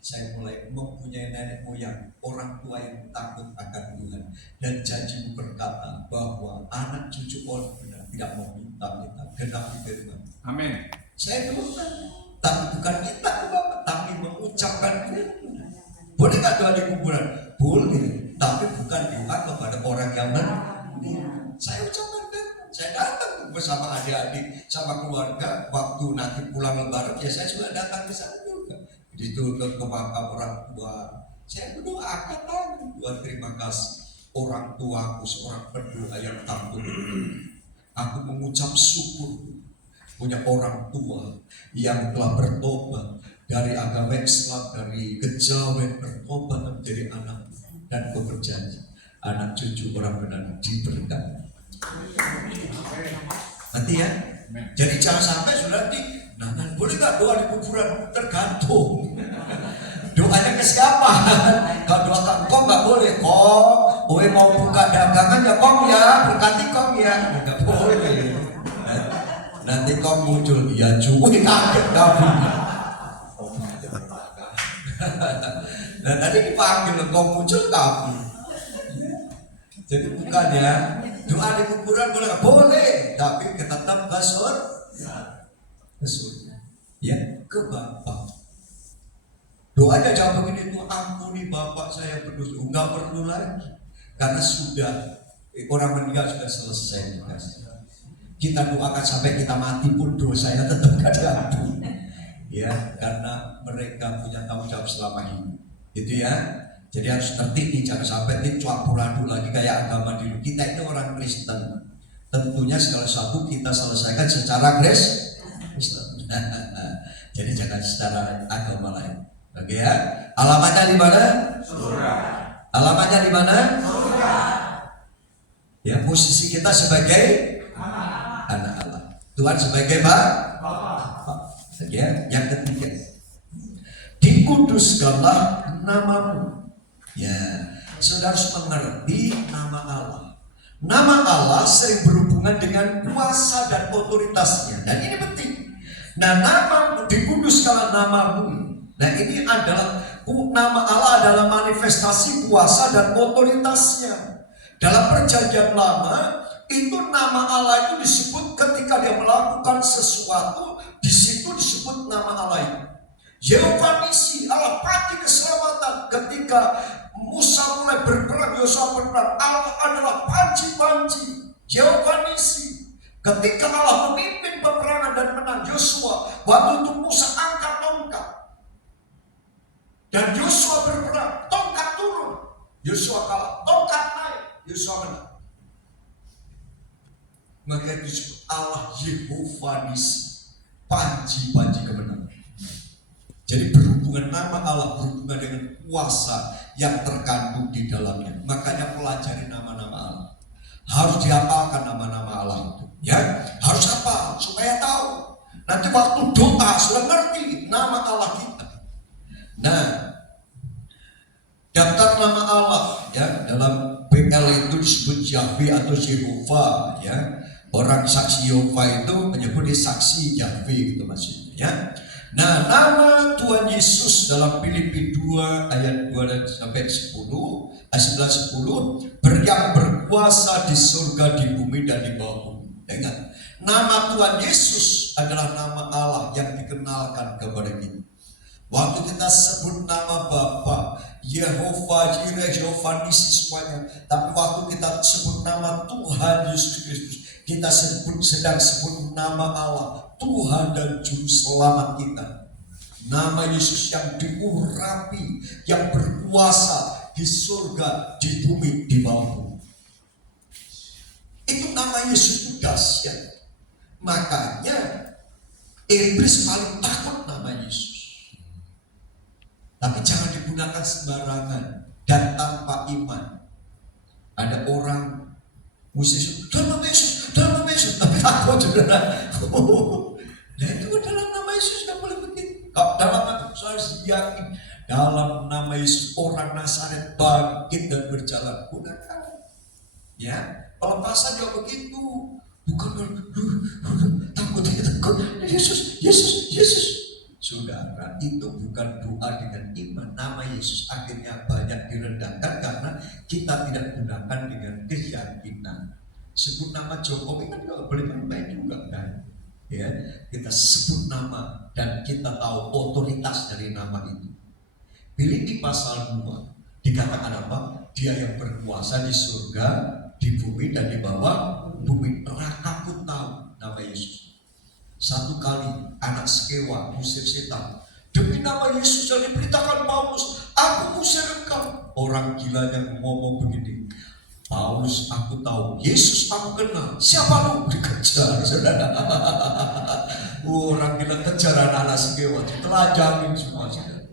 Saya mulai mempunyai nenek moyang, orang tua yang takut akan Tuhan. Dan janjimu berkata bahwa anak cucu orang benar tidak mau minta-minta. Genapi firman. Amin. Saya doa, tapi bukan minta Bapak, tapi mengucapkan firman. Boleh nggak doa di kuburan? Boleh, tapi bukan doa kepada orang yang meninggal. Saya ucapkan firman. Saya datang bersama adik-adik, sama keluarga. Waktu nanti pulang lebaran, ya saya juga datang ke sana juga. Itu ke makam orang tua. Saya berdoa, Tuhan terima kasih. Orang tuaku seorang pendoa yang takut. Aku mengucap syukur punya orang tua yang telah bertobat dari agama Islam, dari kejawen, bertobat menjadi anak. Dan aku berjanji, anak cucu orang benar diberikan. Nanti ya. Jadi jangan sampai sudah nanti, nah boleh nggak doa di kuburan? Tergantung. Doanya ke siapa? Kalau doa ke engkau nggak boleh. Kok, mau buka dagangan ya kong ya, berkati kong ya, nggak boleh. Nanti kong muncul, ya cuy kaget kamu. Nah tadi dipanggil kong muncul kamu. Jadi bukan ya. Doa di kuburan boleh nggak? Boleh, tapi tetap basur. Ya ke Bapak. Doanya jangan begini, Tuhan ampuni Bapak saya berdosa. Enggak perlu lagi, karena sudah orang meninggal sudah selesai. Kita doakan sampai kita mati pun dosanya tetap gak diampuni. Ya, karena mereka punya tanggung jawab selama hidup. Itu ya. Jadi harus ngerti nih, jangan sampai ini campur-aduk lagi kayak agama dulu. Kita itu orang Kristen. Tentunya segala sesuatu kita selesaikan secara Kristen. Jadi jangan secara agama lain. Oke ya. Alamatnya di mana? Surga. Alamatnya di mana? Surga. Ya, posisi kita sebagai anak Allah. Tuhan sebagai Bapak. Ya, yang ketiga. Dikuduskanlah namamu. Ya, saudara harus mengerti nama Allah. Nama Allah sering berhubungan dengan kuasa dan otoritasnya. Dan ini penting. Nah, nama dikuduskanlah namamu. Nah, ini adalah nama Allah adalah manifestasi kuasa dan otoritasnya. Dalam perjanjian lama, itu nama Allah itu disebut ketika dia melakukan sesuatu, di situ disebut nama Allah itu. Yehova Nisi, Allah pati keselamatan. Ketika Musa mulai berperang, Yosua berperang, Allah adalah panci-panci. Yehova Nisi. Ketika Allah memimpin peperangan dan menang Yosua, waktu itu Musa angkat tongkat dan Yosua berperang, tongkat turun, Yosua kalah, tongkat naik, Yosua menang. Maka disebut Allah Yehova Nisi, panci-panci kemenangan. Jadi berhubungan nama Allah berhubungan dengan kuasa yang terkandung di dalamnya. Makanya pelajari nama-nama Allah. Harus dihafalkan nama-nama Allah itu. Ya, harus hafal supaya tahu. Nanti waktu doa sudah ngerti nama Allah kita. Nah, daftar nama Allah ya dalam PL itu disebut Yahweh atau Jehovah ya. Orang saksi Yehova itu menyebut dia saksi Yahweh gitu maksudnya ya. Nah, nama Tuhan Yesus dalam Filipi 2 ayat 2 sampai 10, ayat 9-10, yang berkuasa di surga, di bumi dan di bawah bumi. Ingat, nama Tuhan Yesus adalah nama Allah yang dikenalkan kepada kita. Waktu kita sebut nama Bapa, Yehova Jireh, Yehova Nisi semuanya, tapi waktu kita sebut nama Tuhan Yesus Kristus, kita sedang sebut nama Allah, Tuhan dan Juru Selamat kita. Nama Yesus yang diurapi, yang berkuasa di surga, di bumi, di bawah bumi. Itu nama Yesus itu dahsyat. Makanya iblis paling takut nama Yesus. Tapi jangan digunakan sembarangan dan tanpa iman. Ada orang musisi dalam Yesus, tapi takut juga. Nah itu dalam nama Yesus nggak boleh begitu. Kalau dalam nama Yesus harus yakin dalam nama Yesus orang Nazaret bangkit dan berjalan. Gunakan. Ya, pelepasan juga begitu. Bukan takut. Yesus. Saudara, itu bukan doa dengan iman. Nama Yesus akhirnya banyak direndahkan karena kita tidak gunakan dengan keyakinan. Sebut nama Jokowi kan juga boleh main juga kan. Ya, kita sebut nama dan kita tahu otoritas dari nama itu. Filipi pasal 2 dikatakan apa? Dia yang berkuasa di surga, di bumi dan di bawah bumi. Rakaku tahu nama Yesus. Satu kali anak Skewa usir setan. Demi nama Yesus yang diberitakan Paulus, aku usir engkau. Orang gila yang ngomong begini, Paulus aku tahu, Yesus aku kenal. Siapa lu? Dikejar, saudara. Orang gila kejar anak Skewa, ditelanjangin semua, saudara.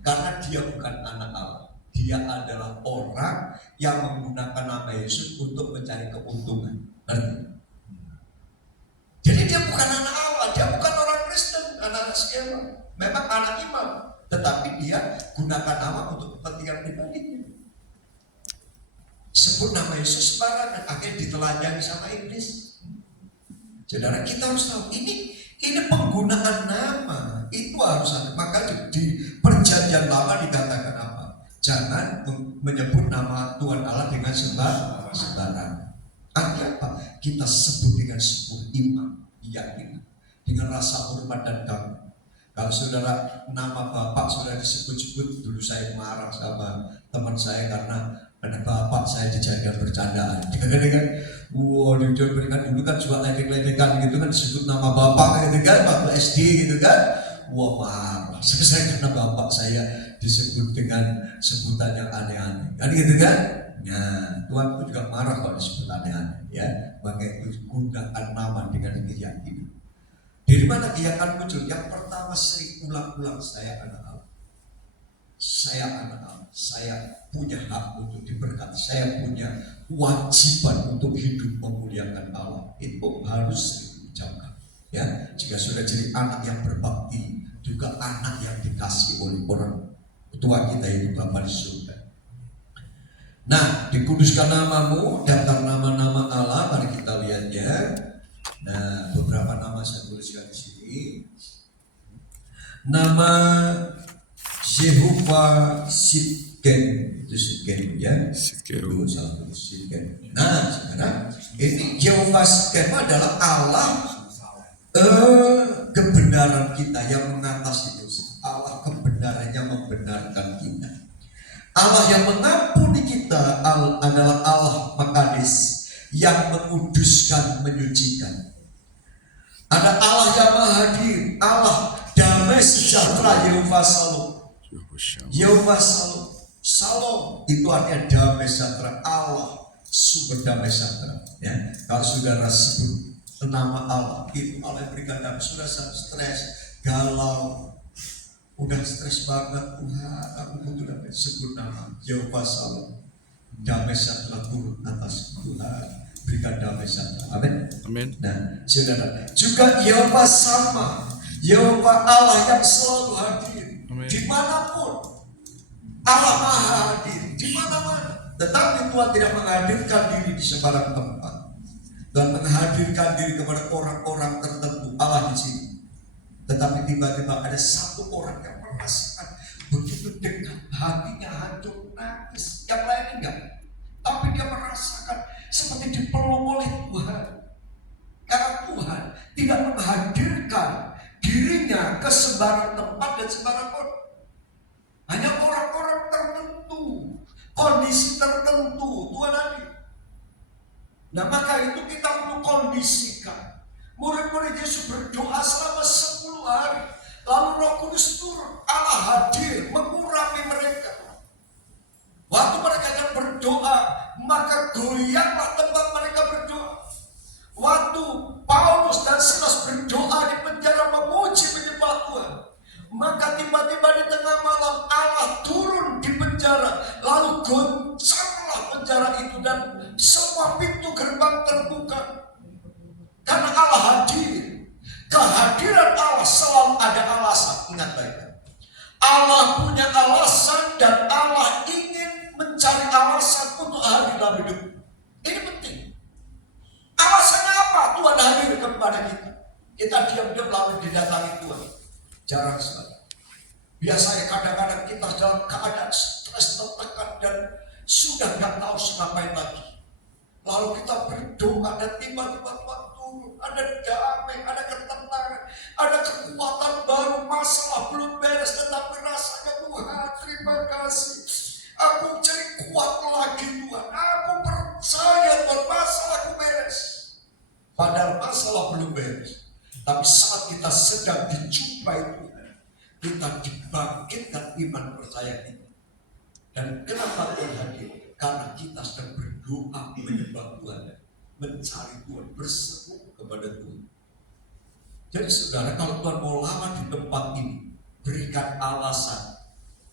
Karena dia bukan anak Allah. Dia adalah orang yang menggunakan nama Yesus untuk mencari keuntungan. Jadi dia bukan anak Allah, dia bukan orang Kristen, anak skema. Memang anak imam, tetapi dia gunakan nama untuk kepentingan pribadinya. Sebut nama Yesus sembarangan, akhirnya ditelanjangi sama iblis. Saudara, kita harus tahu ini penggunaan nama itu harus ada. Maka di perjanjian lama dikatakan apa? Jangan menyebut nama Tuhan Allah dengan sembarangan. Artinya apa? Kita sebut dengan sebuah iman, yakin, dengan rasa hormat dan kagum. Kalau saudara nama bapak sudah disebut-sebut, dulu saya marah sama teman saya karena ada bapak saya dijadikan bercandaan. Kan? Wah, diberikan dulu kan juga ledek-ledekan gitu kan, disebut nama bapak gitu kan, waktu SD gitu kan. Wah, marah. Saya karena bapak saya disebut dengan sebutan yang aneh-aneh. Kan gitu kan? Nah, Tuhan pun juga marah kalau disebut aneh-aneh, ya. Maka itu gunakan nama dengan keyakinan. Dari mana keyakinan muncul? Yang pertama sering ulang-ulang, saya anak Allah. Saya anak Allah. Saya punya hak untuk diberkati. Saya punya kewajiban untuk hidup memuliakan Allah. Itu harus sering diucapkan. Ya, jika sudah jadi anak yang berbakti, juga anak yang dikasih oleh orang tua kita itu Bapa di surga. Nah, dikuduskan namamu, daftar nama-nama Allah, mari kita lihat ya. Nah, beberapa nama saya tuliskan di sini. Nama Jehovah Sidken, itu Sidken ya. Sidken. Nah, sekarang ini Jehovah Sidken adalah Allah kebenaran kita yang mengatasi dosa. Allah kebenaran yang membenarkan kita. Allah yang mengampuni kita adalah Allah Makadis yang menguduskan, menyucikan. Ada Allah yang maha hadir, Allah damai sejahtera, Yehova Shalom. Yehova Shalom. Shalom itu artinya damai sejahtera, Allah sumber damai sejahtera. Ya, kalau saudara sebut nama Allah, itu Allah yang berikan damai. Sudah stres, galau, udah stres banget, Tuhan aku butuh damai, sebut nama Yehova Shalom. Damai sejahtera turun atas Tuhan, berikan damai sejahtera. Amin. Amin. Nah, saudara, juga Yehova sama, Yehova Allah yang selalu hadir. Amin. Dimanapun Allah maha hadir, dimana-mana. Tetapi Tuhan tidak menghadirkan diri di sembarang tempat. Tuhan menghadirkan diri kepada orang-orang tertentu. Allah di sini. Tetapi tiba-tiba ada satu orang yang merasakan begitu dekat, hatinya hancur, nangis. Yang lain enggak. Tapi dia merasakan seperti dipeluk oleh Tuhan. Karena Tuhan tidak menghadirkan dirinya ke sembarang tempat dan sembarang orang. Hanya orang-orang tertentu, kondisi tertentu Tuhan hadir. Nah, maka itu kita perlu kondisikan. Murid-murid Yesus berdoa selama 10 hari. Lalu Roh Kudus turun, Allah hadir, mengurapi mereka. Waktu mereka yang berdoa, maka goyanglah tempat mereka berdoa. Waktu Paulus dan Silas berdoa di penjara memuji menyembah Tuhan, maka tiba-tiba di tengah malam Allah turun di penjara, lalu goncanglah penjara itu dan semua pintu gerbang terbuka. Karena Allah hadir. Kehadiran Allah selalu ada alasan. Ingat baik, Allah punya alasan dan Allah ingin mencari alasan untuk hadir dalam hidup. Ini penting. Alasannya apa Tuhan hadir kepada kita? Kita diam-diam lalu didatangi Tuhan. Jarang sekali. Biasanya kadang-kadang kita dalam keadaan stres, tertekan, dan sudah gak tahu ngapain lagi. Lalu kita berdoa dan tiba-tiba Tuhan turun. Ada damai, ada ketenangan, ada kekuatan baru. Masalah belum beres tetapi rasanya Tuhan terima kasih. Aku jadi kuat lagi Tuhan. Aku percaya Tuhan masalahku beres. Padahal masalah belum beres. Tapi saat kita sedang dijumpai Tuhan, kita dibangkitkan iman percaya kita. Dan kenapa Tuhan hadir? Karena kita sedang berdoa menyembah Tuhan, mencari Tuhan, berseru kepada Tuhan. Jadi saudara, kalau Tuhan mau lama di tempat ini, berikan alasan.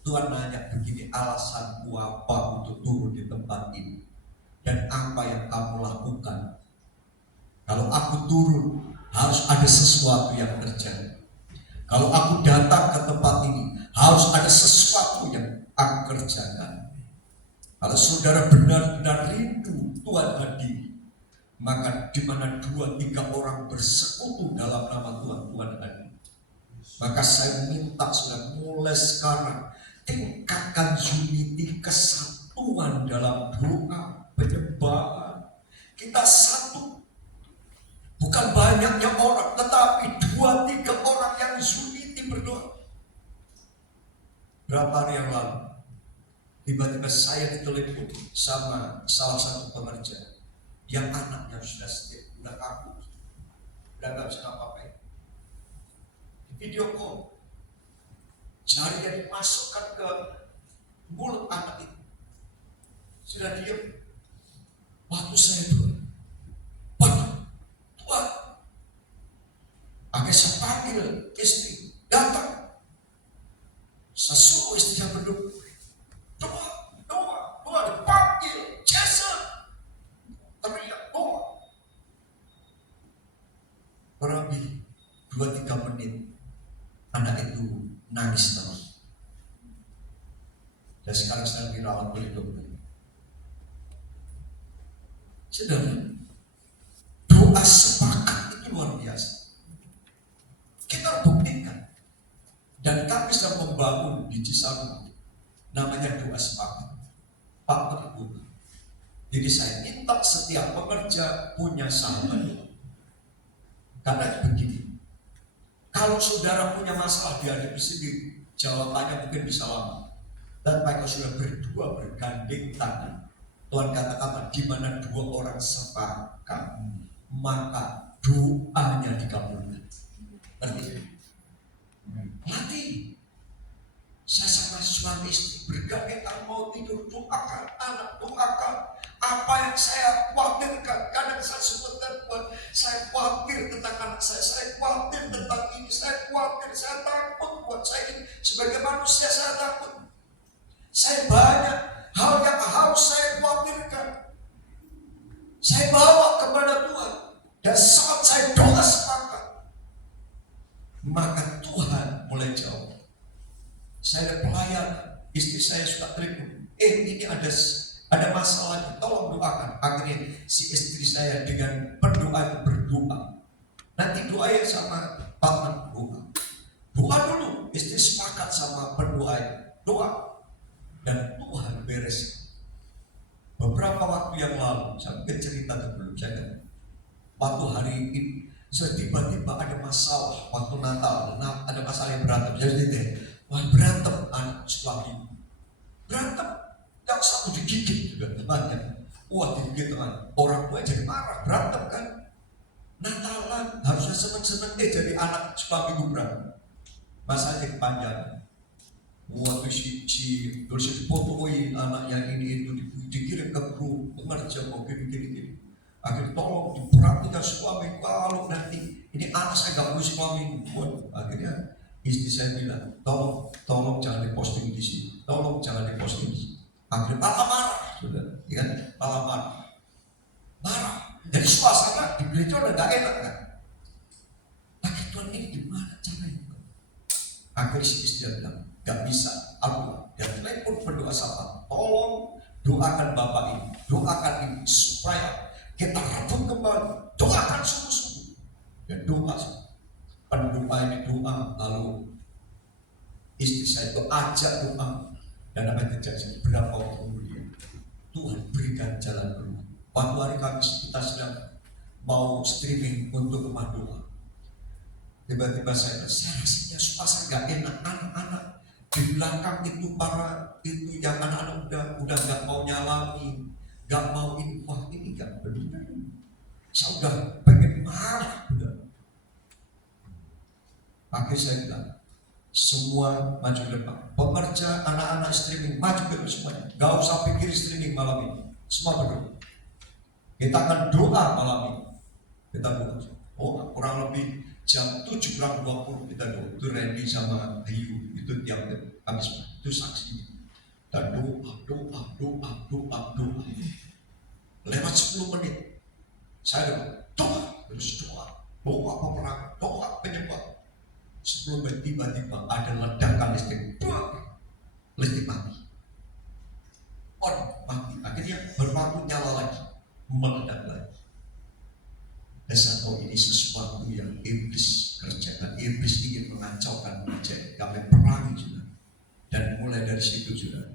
Tuhan nanya begini, alasanku apa untuk turun di tempat ini? Dan apa yang kamu lakukan? Kalau aku turun, harus ada sesuatu yang terjadi. Kalau aku datang ke tempat ini, harus ada sesuatu yang aku kerjakan. Kalau saudara benar-benar rindu Tuhan hadir, maka di mana 2-3 orang bersekutu dalam nama Tuhan, Tuhan hadir. Maka saya minta saudara mulai sekarang tingkatkan unity, kesatuan dalam doa, penyembahan. Kita satu. Bukan banyaknya orang, tetapi 2-3 orang yang unity berdoa. Berapa hari yang lalu, tiba-tiba saya ditelepon sama salah satu pekerja yang anaknya sudah sedih, udah kaku, udah gak bisa apa-apain. Di video call, jari yang dimasukkan ke mulut anak itu sudah diam. Waktu saya Tuhan, Tuhan, akhirnya saya panggil istri, datang. Saya suruh istri yang berdoa. Doa dipanggil, Jason, teriak doa. Berarti 2-3 menit, anak itu nangis terus. Dan sekarang sedang dirawat oleh dokter. Saudara, doa sepakat itu luar biasa. Kita buktikan. Dan kami sedang membangun di Cisarua, namanya doa sepakat. Pak Terbuka. Jadi saya minta setiap pekerja punya sahabat doa. Karena begini, kalau saudara punya masalah dihadapi sendiri, jawabannya mungkin bisa lama. Dan mereka sudah berdua bergandeng tangan. Tuhan kata-kata, di mana 2 orang sepakat, maka doanya dikabulkan. Ngerti? Mati. Saya sama suami istri bergandengan mau tidur, doakan anak, doakan apa yang saya khawatirkan. Kadang saya sebutkan Tuhan, saya khawatir tentang anak saya khawatir tentang ini, saya khawatir, saya takut buat saya ini. Sebagai manusia saya takut. Saya banyak hal yang harus saya khawatirkan. Saya bawa kepada Tuhan. Dan saat saya doa sepakat, maka Tuhan mulai jawab. Saya ada pelayan, istri saya suka telepon. Ini ada masalah, tolong doakan. Akhirnya si istri saya dengan pendoa berdoa. Nanti doa yang sama partner doa. Doa dulu, istri sepakat sama pendoa. Doa. Dan Tuhan beres. Beberapa waktu yang lalu, saya mungkin cerita sebelum saya. Waktu hari ini, tiba-tiba ada masalah waktu Natal. Ada masalah yang berantem. Jadi wah berantem anak suami, berantem yang satu digigit juga temannya. Wah digigit teman, orang tua jadi marah, berantem kan. Natalan harusnya seneng-seneng, jadi anak suami gue berantem. Masalahnya panjang. Waktu si dipotoin anak yang ini itu dikirim ke grup pengerja mau gini. Akhirnya tolong diperhatikan suami, kalau nanti ini anak saya gak punya suami. Akhirnya istri saya bilang, tolong jangan diposting di sini, tolong jangan diposting di sini. Akhirnya malah marah, sudah, ya kan? Malah marah. Jadi suasana di gereja udah gak enak kan? Tapi Tuhan ini gimana caranya? Akhirnya si istri bilang, gak bisa, Allah. Dan telepon berdoa sama, tolong doakan bapak ini, doakan ini supaya kita rebut kembali, doakan sungguh-sungguh. Dan doa pendoa ini doa, lalu ajak doa. Dan apa yang terjadi? Berapa waktu kemudian Tuhan berikan jalan keluar. Waktu hari Kamis kita sedang mau streaming untuk rumah doa. Tiba-tiba saya rasanya suasana gak enak. Anak-anak di belakang itu itu yang anak-anak udah gak mau nyalami, gak mau ini. Wah, ini gak benar. Saya udah pengen marah udah. Akhirnya saya bilang, semua maju ke depan. Pekerja, anak-anak streaming maju ke depan semuanya. Gak usah pikir streaming malam ini. Semua berdoa. Kita akan doa malam ini. Kita doa. Oh, kurang lebih jam 7:20 kita doa. Itu Randy sama Ayu itu tiap Kamis itu saksinya. Dan doa. Lewat 10 menit saya doa terus doa peperangan, doa penyembah. 10 menit tiba-tiba ada ledakan listrik, listrik mati, mati. Akhirnya berwaktu nyala lagi, meledak lagi. Dan ini sesuatu yang iblis kerjakan. Iblis ingin mengacaukan gereja. Kami perangi juga. Dan mulai dari situ juga.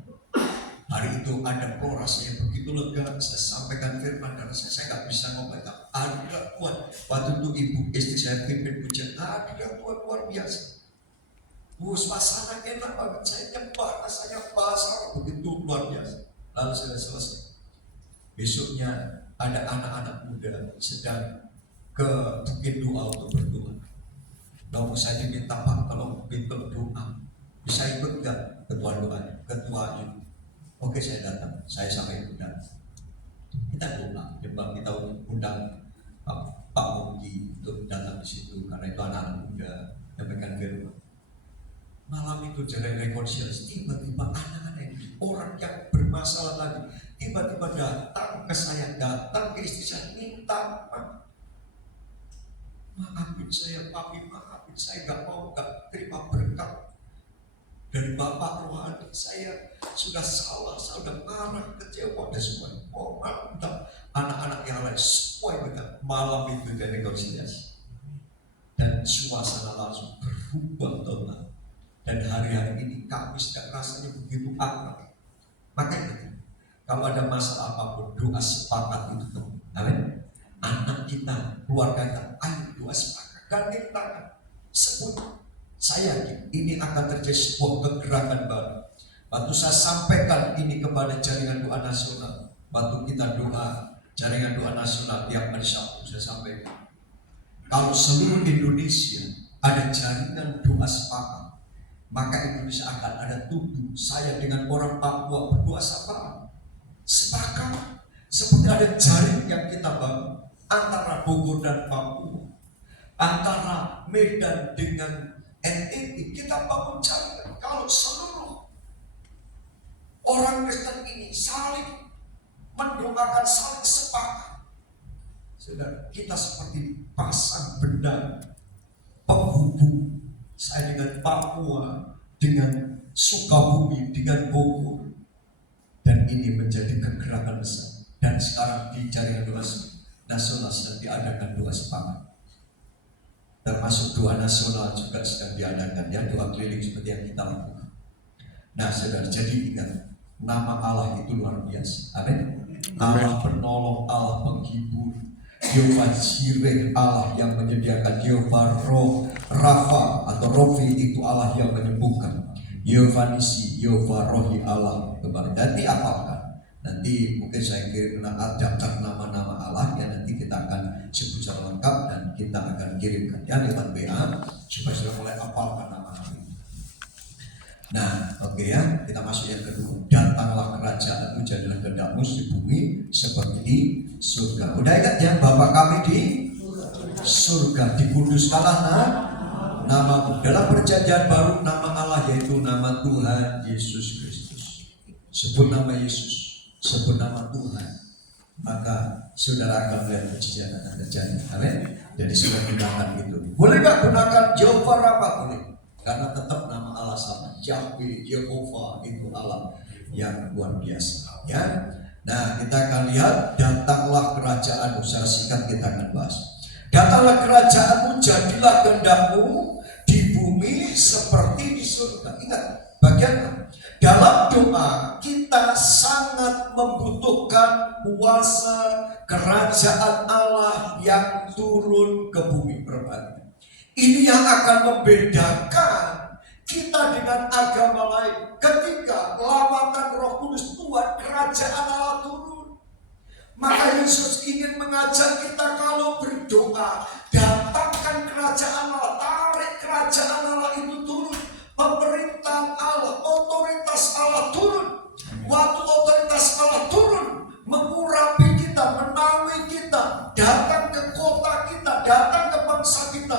Hari itu ada rasanya begitu lega. Saya sampaikan firman karena saya nggak bisa ngomong. Ada Tuhan. Waktu itu ibu istri saya pimpin pujian. Ada Tuhan luar biasa. Suasana enak banget. Saya nyembah rasanya basah begitu luar biasa. Lalu sudah selesai. Besoknya ada anak-anak muda sedang ke bukit doa untuk berdoa. Lalu saya diminta, Pak, kalau minta doa bisa ikut nggak ketua doanya, ketua itu. Oke, saya datang, saya sampai undang. Kita doa, coba kita undang Pak Mugi untuk datang di situ karena itu anak-anak muda yang pegang firman. Malam itu jalan rekonsiliasi, tiba-tiba anak-anak itu orang yang bermasalah tadi tiba-tiba datang ke saya, datang ke istri saya minta, maafin saya, papi, maafin saya, gak terima berkat dari Bapak rohani. Saya sudah salah, saya sudah marah, kecewa dan semuanya. Oh, maaf, anak-anak yang lain semua yang malam itu dari rekonsiliasi dan suasana langsung berubah total. Dan hari-hari ini kami sudah rasanya begitu akrab. Makanya kalau ada masalah apapun, doa sepakat itu teman. Amin. Anak kita, keluarga kita, ayo doa sepakat, gandeng tangan, sebut. Saya yakin ini akan terjadi sebuah kegerakan baru. Waktu saya sampaikan ini kepada jaringan doa nasional, waktu kita doa jaringan doa nasional tiap hari Sabtu, saya sampaikan, kalau seluruh Indonesia ada jaringan doa sepakat, maka Indonesia akan ada tubuh. Saya dengan orang Papua berdoa sepakat, seperti ada jaring yang kita bangun antara Bogor dan Papua, antara Medan dengan NTT. Kita bangun jaringan. Kalau seluruh orang Kristen ini saling mendoakan, saling sepakat, saudara, kita seperti pasang benda penghubung. Saya dengan Papua, dengan Sukabumi, dengan Bogor, dan ini menjadi kegerakan besar. Dan sekarang di jaringan doa nasional sedang diadakan doa sepakat, termasuk doa nasional juga sedang diadakan, ya, doa keliling seperti yang kita lakukan. Nah, saudara, jadi ingat, nama Allah itu luar biasa. Amin. Allah penolong, Allah penghibur, Yehova Jireh, Allah yang menyediakan, Yehova Rafa atau Rofi itu Allah yang menyembuhkan, Yehova Nisi, Yehova Rohi, Allah kembali. Nanti apakah? Nanti mungkin saya kirim daftar nama-nama Allah yang nanti kita akan sebut secara lengkap dan kita akan kirimkan ya lewat WA supaya sudah mulai hafalkan nama-nama ini. Nah, oke ya, kita masuk yang kedua. Datanglah kerajaanmu, jadilah kehendakmu di bumi seperti di surga. Udah ingat ya, Bapa kami di surga, dikuduskanlah namamu. Dalam perjanjian baru nama Allah yaitu nama Tuhan Yesus Kristus. Sebut nama Yesus, sebut nama Tuhan, maka saudara akan melihat mujizat akan terjadi. Amin. Jadi sudah gunakan itu. Boleh nggak gunakan Jehovah Rafa? Boleh, karena tetap nama Allah sama. Yahweh, Jehovah itu Allah yang luar biasa. Ya. Nah, kita akan lihat datanglah kerajaanmu. Secara singkat kita akan bahas. Datanglah kerajaanmu, jadilah kehendakmu di bumi seperti di surga. Ingat, bagian Kenapa kita sangat membutuhkan kuasa kerajaan Allah yang turun ke bumi permainan? Ini yang akan membedakan kita dengan agama lain. Ketika lawatan Roh Kudus Tuhan, kerajaan Allah turun, maka Yesus ingin mengajak kita kalau berdoa, datangkan kerajaan Allah, tarik kerajaan Allah itu turun. Pemerintahan Allah, otoritas Allah turun. Waktu otoritas Allah turun, mengurapi kita, menaungi kita, datang ke kota kita, datang ke bangsa kita,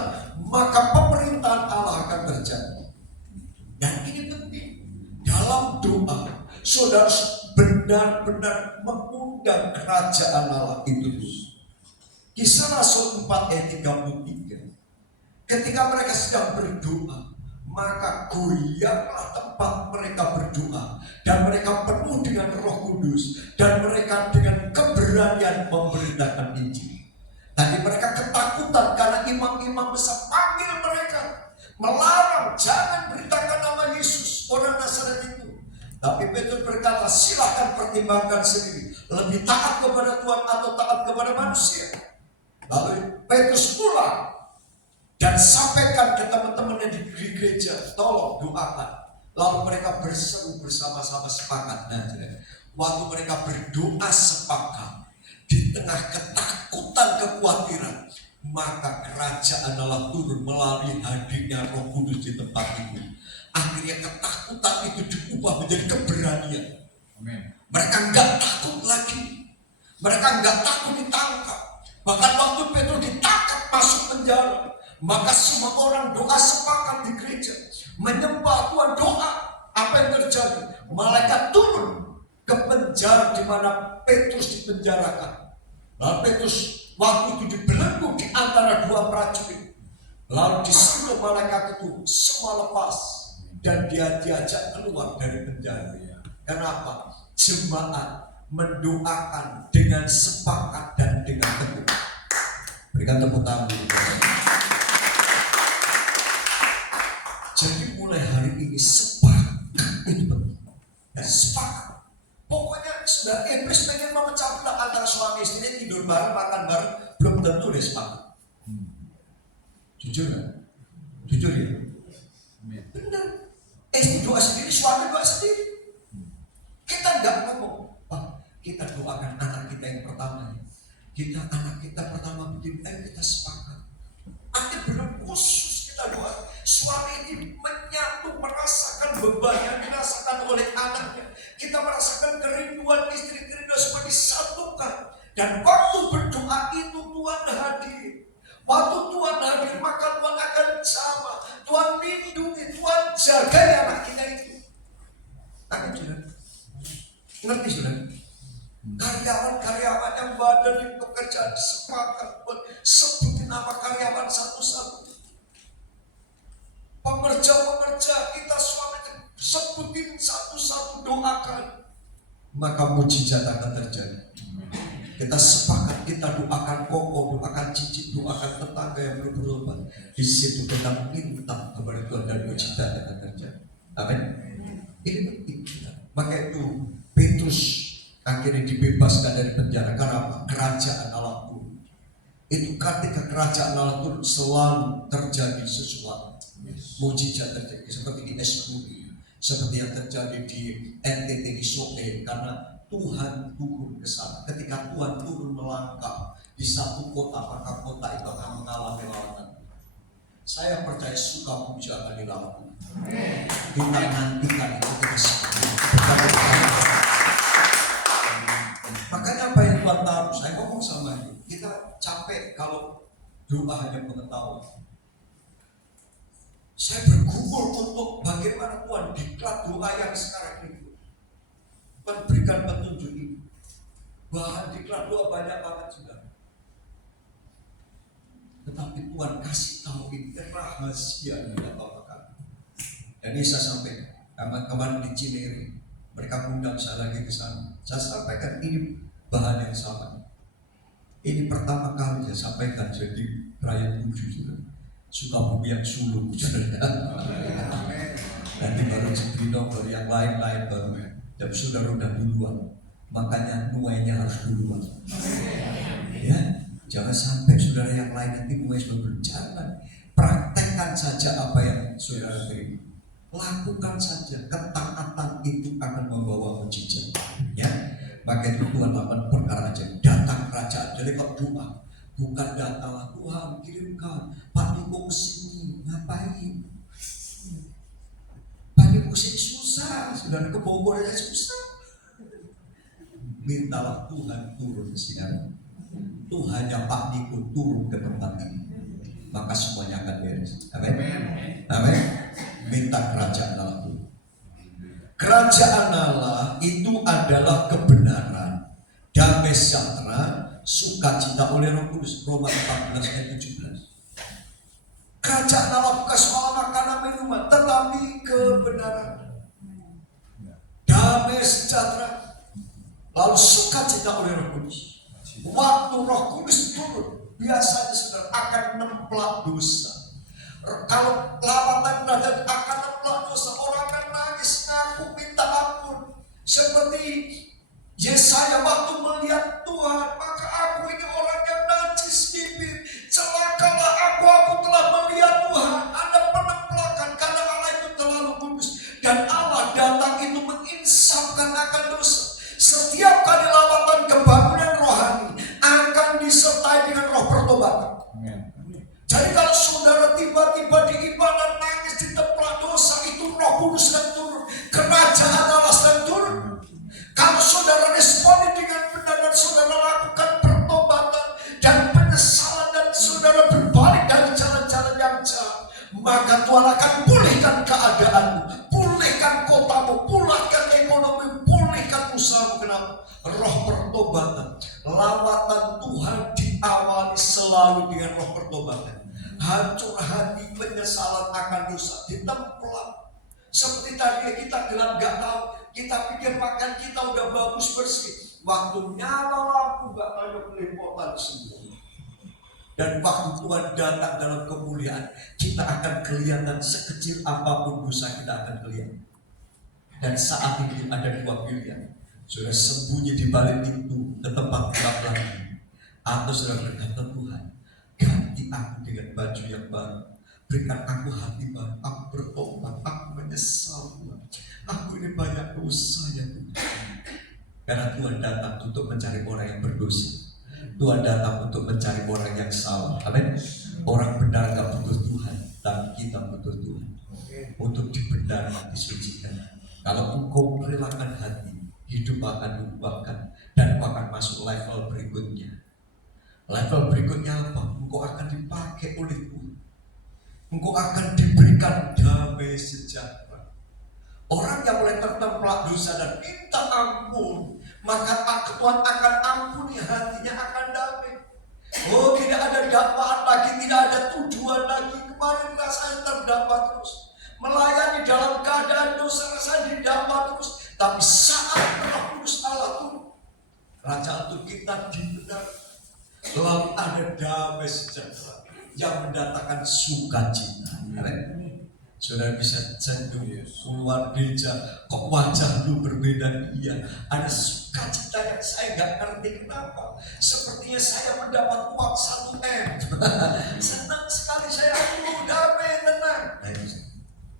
maka pemerintahan Allah akan terjadi. Dan ini penting. Dalam doa, saudara benar-benar mengundang kerajaan Allah itu. Kisah Rasul 4 ayat 33. Ketika mereka sedang berdoa, maka goyanglah tempat mereka berdoa, dan mereka penuh dengan Roh Kudus, dan mereka dengan keberanian memberitakan Injil. Tadi mereka ketakutan karena imam-imam besar panggil mereka, melarang, jangan beritakan nama Yesus orang Nazaret itu. Tapi Petrus berkata, silakan pertimbangkan sendiri, lebih taat kepada Tuhan atau taat kepada manusia. Lalu Petrus pulang dan sampaikan ke teman-temannya di gereja, tolong doakan. Lalu mereka berseru bersama-sama sepakat. Nah, waktu mereka berdoa sepakat, di tengah ketakutan, kekhawatiran, maka kerajaan Allah turun melalui hadirnya Roh Kudus di tempat itu. Akhirnya ketakutan itu diubah menjadi keberanian. Amen. Mereka enggak takut lagi. Mereka enggak takut ditangkap. Bahkan waktu Petrus ditangkap masuk penjara, maka semua orang doa sepakat di gereja, menyembah Tuhan, doa. Apa yang terjadi? Malaikat turun ke penjara di mana Petrus dipenjarakan. Lalu Petrus waktu itu dibelenggu di antara dua prajurit. Lalu disuruh malaikat itu semua lepas dan dia diajak keluar dari penjara. Kenapa? Jemaat mendoakan dengan sepakat dan dengan teguh. Berikan tepuk tangan. Jadi mulai hari ini sepakat itu penting. Dan sepakat. Pokoknya sudah iblis pengen memecah belah antara suami istri, tidur bareng, makan bareng, belum tentu dia sepakat. Jujur kan? Jujur ya? Benar. Istri doa sendiri, suami doa sendiri. Kita enggak ngomong, kita doakan anak kita yang pertama. Kita anak kita pertama begini, kita sepakat. Artinya benar khusus kita doa. Suami ini menyatu, merasakan beban yang dirasakan oleh anaknya. Kita merasakan kerinduan istri, kerinduan semua disatukan. Dan waktu berdoa itu Tuhan hadir. Waktu Tuhan hadir, maka Tuhan akan sama. Tuhan lindungi, Tuhan jaga anak kita itu. Akan sudah. Ngerti sudah? Karyawan-karyawan yang berada di pekerjaan sepakat buat sebutin nama karyawan satu-satu. Pekerja-pekerja kita suami sebutin satu-satu, doakan. Maka mujizat akan terjadi. Kita sepakat, kita doakan koko, doakan cicit, doakan tetangga yang belum berubah. Di situ kita minta kepada Tuhan dan mujizat akan terjadi. Amin. Ini penting. Maka itu Petrus akhirnya dibebaskan dari penjara. Karena apa? Kerajaan Allah turun. Itu ketika kerajaan Allah turun selalu terjadi sesuatu. Mujizat terjadi seperti di Esbudi, seperti yang terjadi di NTT di Soe, karena Tuhan turun ke sana. Ketika Tuhan turun melangkah di satu kota, maka kota itu akan mengalami lawatan. Saya percaya suka puji akan dilawatan. Kita nantikan itu terus. Makanya apa yang Tuhan taruh, saya ngomong sama dia, kita capek kalau doa hanya pengetahuan. Saya bergumul untuk bagaimana Tuhan diklat doa yang sekarang itu. Tuhan berikan petunjuk ini. Bahan diklat doa banyak banget juga. Tetapi Tuhan kasih tahu ini rahasia yang tidak apa-apa. Dan ini saya sampaikan. Kemarin di Cinere, mereka undang saya lagi ke sana. Saya sampaikan ini bahan yang sama. Ini pertama kali saya sampaikan jadi rakyat tujuh juga. Sukabumi yang sulung, saudara. Nanti baru Cibrino, baru yang lain-lain baru. Dan saudara udah duluan, makanya nuainya harus duluan. Ya, jangan sampai saudara yang lain nanti nuai sebelum berjalan. Praktekkan saja apa yang saudara terima. Lakukan saja, ketaatan itu akan membawa mujizat. Ya, maka itu Tuhan lakukan perkara aja. Datang kerajaan. Jadi kok doa, bukan datanglah Tuhan kirimkan Pak Niko kesini, ngapain? Pak Niko kesini susah, saudara ke Bogor aja susah. Mintalah Tuhan turun ke sini. Tuhannya Pak Niko turun ke tempat ini, maka semuanya akan beres. Amin. Amin. Minta kerajaan Allah itu. Kerajaan Allah itu adalah kebenaran, damai sejahtera, sukacita oleh Roh Kudus. Roma 14 ayat 17. Kerajaan Allah bukan soal makanan minuman, tetapi kebenaran, damai sejahtera, lalu sukacita oleh Roh Kudus. Waktu Roh Kudus turun, biasanya saudara akan nemplak dosa. Kalau lawatan derajat akan nemplak dosa, orang akan nangis, ngaku minta ampun. Seperti Yesaya waktu melihat Tuhan, maka aku ini orang yang najis bibir, celakalah aku telah melihat Tuhan. Ada penemplakan karena Allah itu terlalu kudus, dan Allah datang itu menginsafkan akan dosa. Setiap kali lawatan kebangunan rohani akan disertai dengan roh pertobatan. Jadi kalau saudara tiba-tiba di ibadah nangis di tempat dosa, itu Roh Kudus sedang turun, kerajaan Allah sedang turun. Kalau saudara responi dengan benar dan saudara lakukan pertobatan dan penyesalan dan saudara berbalik dari jalan-jalan yang jahat, maka Tuhan akan pulihkan keadaanmu, pulihkan kotamu, pulihkan ekonomi, pulihkan usahamu. Kenapa? Roh pertobatan, lawatan Tuhan diawali selalu dengan roh pertobatan. Hancur hati, penyesalan akan dosa ditemplak. Seperti tadi kita gelap gak tahu, kita pikir makan kita udah bagus bersih. Waktu nyala lampu gak ada pelepotan semua. Dan waktu Tuhan datang dalam kemuliaan, kita akan kelihatan sekecil apapun dosa kita akan kelihatan. Dan saat itu ada dua pilihan. Sudah sembunyi di balik itu ke tempat gelap lagi, atau sudah berkata, Tuhan, ganti aku dengan baju yang baru, berikan aku hati baru, aku bertobat, aku menyesal Tuhan, aku ini banyak dosa ya Tuhan. Karena Tuhan datang untuk mencari orang yang berdosa, Tuhan datang untuk mencari orang yang salah. Amin. Orang benar gak butuh Tuhan, tapi kita butuh Tuhan untuk dibenarkan, disucikan. Kalau engkau merelakan hati, hidup akan diubahkan dan akan masuk level berikutnya. Level berikutnya apa? Engkau akan dipakai oleh Tuhan. Engkau akan diberikan damai sejahtera. Orang yang mulai tertemplak dosa dan minta ampun, maka Tuhan akan ampuni, hatinya akan damai. Oh, tidak ada dakwaan lagi, tidak ada tujuan lagi. Kemarin rasanya terdampak terus, melayani dalam keadaan dosa, rasanya didampak terus. Tapi saat Roh Kudus Allah turun, kerajaan itu kita dibenarkan, lalu ada damai sejahtera yang mendatangkan sukacita. Saudara bisa cenderung keluar gereja, kok wajah lu berbeda? Iya, ada sukacita yang saya nggak ngerti kenapa. Sepertinya saya mendapat uang 1M. Senang sekali saya, damai, tenang.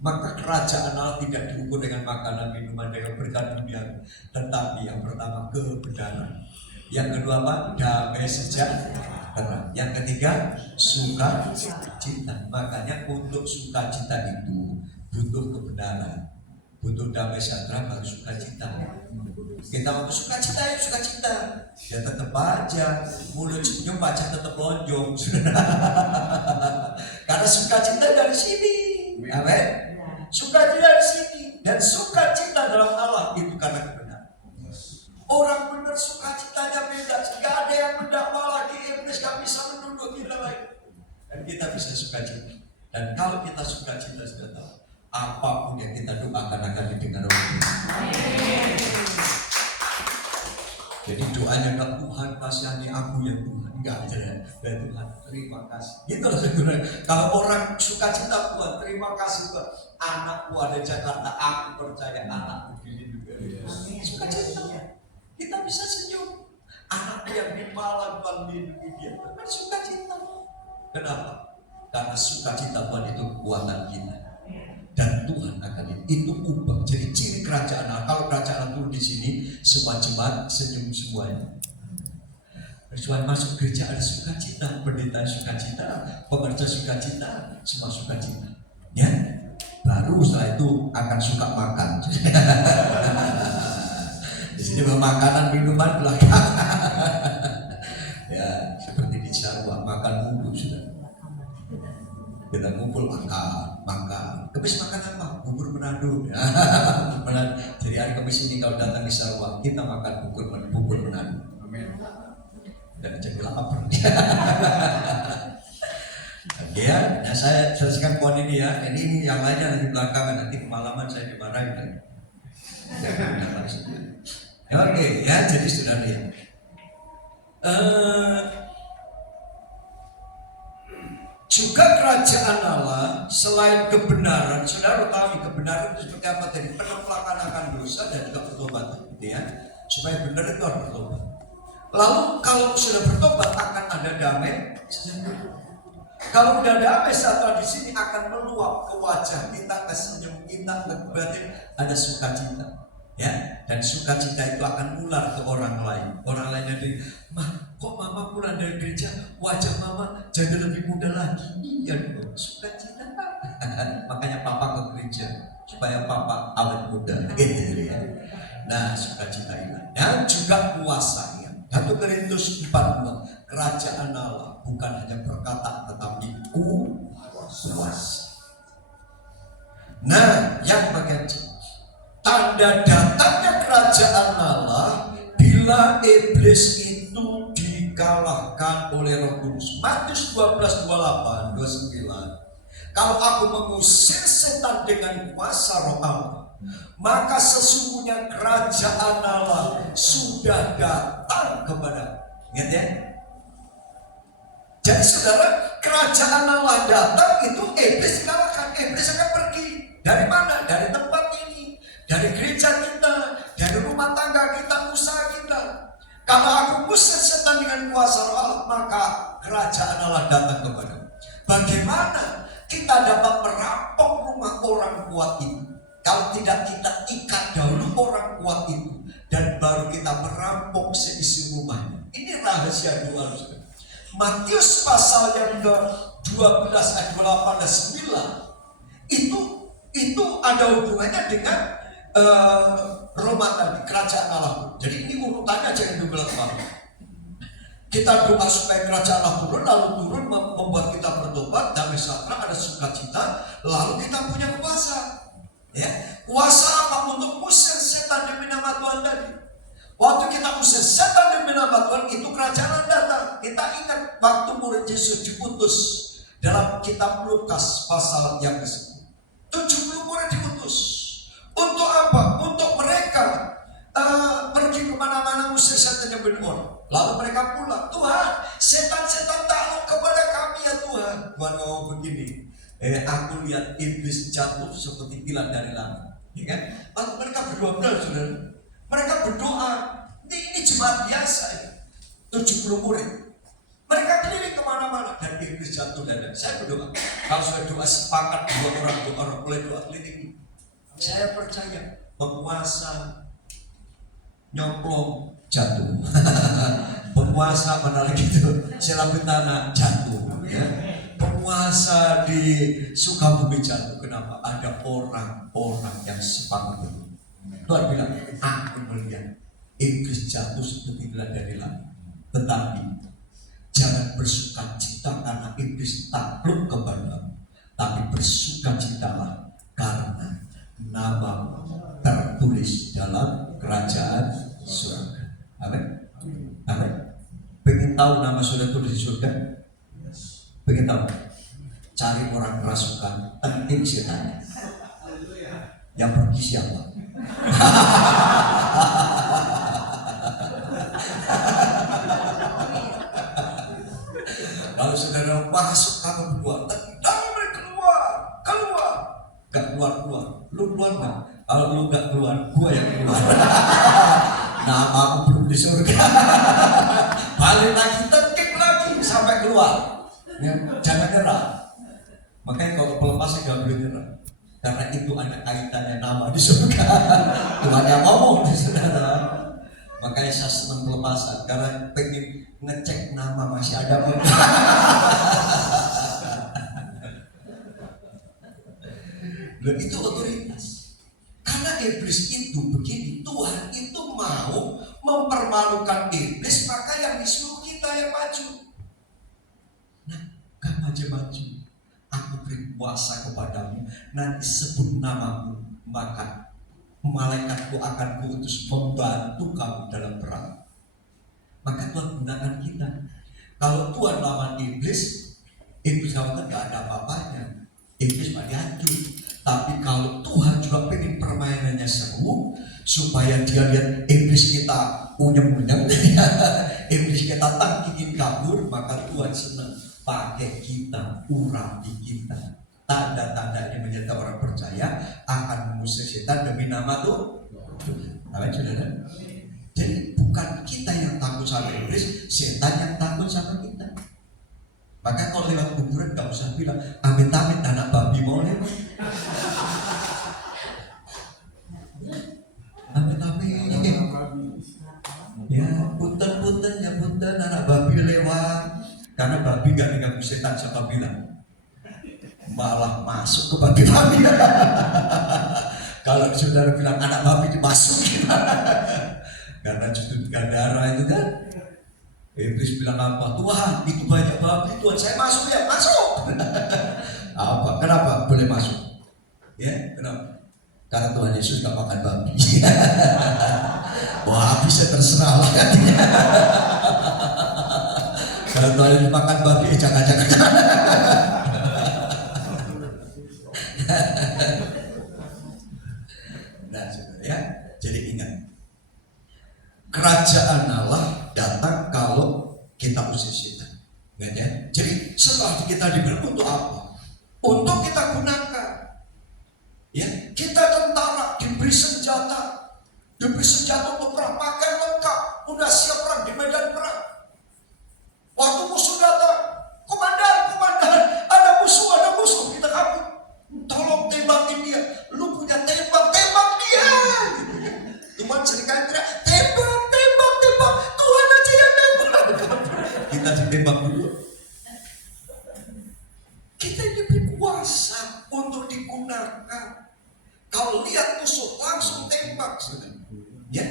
Maka kerajaan Allah tidak diukur dengan makanan, minuman, dengan berkat dunia, tetapi yang pertama kebenaran, yang kedua apa? Damai sejahtera, yang ketiga sukacita. Makanya untuk sukacita itu butuh kebenaran, butuh damai sejahtera, baru sukacita. Kita mau sukacita ya sukacita, ya tetap aja mulut senyum, wajah tetap lonjong. Karena sukacita dari sini, amin. Sukacita dari sini, dan sukacita dalam Allah itu karena kebenaran. Orang benar sukacitanya beda, gak ada yang mendakwa lagi, iblis gak bisa menunduk kita lagi. Dan kita bisa sukacita. Dan kalau kita sukacita sudah tahu, apapun yang kita doakan akan didengar oleh Tuhan. Jadi doa doanya enggak, Tuhan kasihani aku ya Tuhan, enggak aja ya Tuhan terima kasih. Gitu loh sebenarnya. Kalau orang sukacita, Tuhan terima kasih Tuhan, anakku ada Jakarta, aku percaya anakku dilindungi. Sukacita. Kita bisa senyum. Anakku yang di Malang, Tuhan lindungi dia. Kan sukacita. Kenapa? Karena sukacita Tuhan itu kekuatan kita. Dan Tuhan akan itu ubah jadi ciri kerajaan Allah. Kalau kerajaan Allah turun di sini, semua jemaat senyum semuanya. Perjuangan masuk gereja ada sukacita, pendeta sukacita, pengerja sukacita, semua sukacita. Ya, baru setelah itu akan suka makan. Di sini makanan minuman belakang. Ya, seperti di Sarwa makan mulu sudah. Kita ngumpul makan. Kemis makan apa? Bubur Manado. Ya. Jadi hari Kemis ini kalau datang di Sarwa, kita makan bubur Manado. Amin. Dan jadi lapar. Ya, saya selesaikan poin ini ya. Ini yang lainnya nanti belakangan, nanti kemalaman saya dimarahin. Ya, oke, ya jadi saudara ya. Juga kerajaan Allah selain kebenaran, saudara tahu kebenaran itu seperti apa tadi? Penempelakan akan dosa dan juga bertobat, gitu ya. Supaya benar itu harus bertobat. Lalu kalau sudah bertobat akan ada damai sejahtera. Kalau udah damai sejahtera di sini akan meluap ke wajah kita, ke senyum kita, ke batin, ada sukacita. Ya, dan sukacita itu akan nular ke orang lain. Orang lain jadi, kok mama pulang dari gereja, wajah mama jadi lebih muda lagi. Iya dong, sukacita. Makanya papa ke gereja supaya papa awet muda, gitu ya. Nah, sukacita ini. Dan juga puasa ya. 1 Korintus 4:2, kerajaan Allah bukan hanya berkata tetapi kuasa. Nah, yang bagian tanda datangnya kerajaan Allah bila iblis itu dikalahkan oleh Roh Kudus. Matius 12:28-29. Kalau aku mengusir setan dengan kuasa Roh Allah, maka sesungguhnya kerajaan Allah sudah datang kepada. Ingat ya? Jadi saudara, kerajaan Allah datang itu iblis dikalahkan. Iblis akan pergi. Dari mana? Dari tempat ini, dari gereja kita, dari rumah tangga kita, usaha kita. Kalau aku usir setan dengan kuasa Roh Allah, maka kerajaan Allah datang kepada. Bagaimana kita dapat merampok rumah orang kuat itu? Kalau tidak kita ikat dahulu orang kuat itu, dan baru kita merampok seisi rumahnya. Ini rahasia doa. Matius pasal yang ke-12 ayat 28 dan 9 itu ada hubungannya dengan Roma tadi, kerajaan Allah. Jadi ini urutannya jangan dibelah. Kita doa supaya kerajaan Allah turun, lalu turun membuat kita bertobat, damai sejahtera, ada sukacita, lalu kita punya kuasa. Ya, kuasa apa? Untuk usir setan demi nama Tuhan tadi. Waktu kita usir setan demi nama Tuhan, itu kerajaan Allah datang. Kita ingat waktu murid Yesus diutus dalam kitab Lukas pasal yang ke-10. 70 murid diutus. Untuk apa? Untuk mereka pergi kemana-mana usir setan demi orang. Lalu mereka pulang. Tuhan, setan-setan takluk kepada kami ya Tuhan. Tuhan ngomong begini. Aku lihat iblis jatuh seperti pilar dari langit, ya kan? Lalu mereka berdoa, saudara. Mereka berdoa. Ini jemaat biasa ya. 70 murid. Mereka keliling kemana-mana dan iblis jatuh dan saya berdoa. Kalau saya doa sepakat dua orang boleh doa keliling. Saya percaya penguasa nyemplung jatuh. Penguasa menarik itu selaput tanah jatuh. Ya. Penguasa di Sukabumi jatuh. Kenapa? Ada orang-orang yang sepakat itu. Tuhan bilang, aku melihat iblis jatuh seperti pilar dari langit. Tetapi jangan bersukacita karena iblis takluk kepada, tapi bersukacitalah karena nama tertulis dalam kerajaan surga. Amin. Amin. Pengen tahu nama sudah tulis di surga? Pengen tahu? Cari orang kerasukan, penting setannya. Yang pergi siapa? saudara masuk kamu berdua, tendang mereka keluar, gak keluar, lu keluar nggak? Kalau lu gak keluar, gua yang keluar. Nama aku belum di surga. Balik lagi, tekik lagi sampai keluar. Ya, jangan nyerah. Makanya kalau pelepasnya gak boleh nyerah, karena itu ada kaitannya nama di surga. Tuhan yang ngomong, saudara. Makanya saya senang pelepasan, karena pengen ngecek nama masih ada apa. Dan itu otoritas. Karena iblis itu begini, Tuhan itu mau mempermalukan iblis, maka yang disuruh kita yang maju. Nah, gak maju-maju. Aku beri kuasa kepadamu, nanti sebut namamu, maka malaikatku akan kuutus membantu kamu dalam perang. Maka Tuhan gunakan kita. Kalau Tuhan lawan iblis khawatir gak ada apa-apanya, iblis mati hancur. Tapi kalau Tuhan juga pengen permainannya seru, supaya dia lihat iblis kita unyeng-unyeng, iblis kita tangkingin kabur, maka Tuhan senang pakai kita, urapi kita. Tanda-tandanya menjadi orang percaya akan mengusir setan demi nama Tuhan. Amin, saudara. Jadi bukan kita yang takut sama iblis, setan yang takut sama kita. Maka kalau lewat kuburan gak usah bilang amit-amit anak babi mau lewat. Amit-amit ya punten anak babi lewat. Karena babi gak diganggu setan, siapa bilang? Malah masuk ke babi-babi. Kalau saudara bilang anak babi dimasukin. Karena justru darah itu kan. Iblis bilang apa? Tuhan, itu banyak babi, Tuhan saya masuk ya, masuk. Apa? Kenapa boleh masuk? Ya, kenapa? Karena Tuhan Yesus gak makan babi. Wah, bisa terserah lah katanya. Kalau Tuhan Yesus makan babi, jangan-jangan. Nah, saudara ya, jadi ingat, kerajaan Allah datang kalau kita usir setan. Ya? Jadi setelah kita diberi untuk apa? Untuk kita gunakan. Ya, kita tentara diberi senjata untuk perang, pakai lengkap, udah siap perang di medan perang. Waktu musuh datang, komandan, ada musuh, kita kabur. Tolong tembakin dia. Lu punya tembak dia. Tuhan seringkali teriak, tembak. Tuhan aja yang tembak. Kita ditembak dulu. Kita diberi kuasa untuk digunakan. Kalau lihat musuh langsung tembak, sudah. Ya.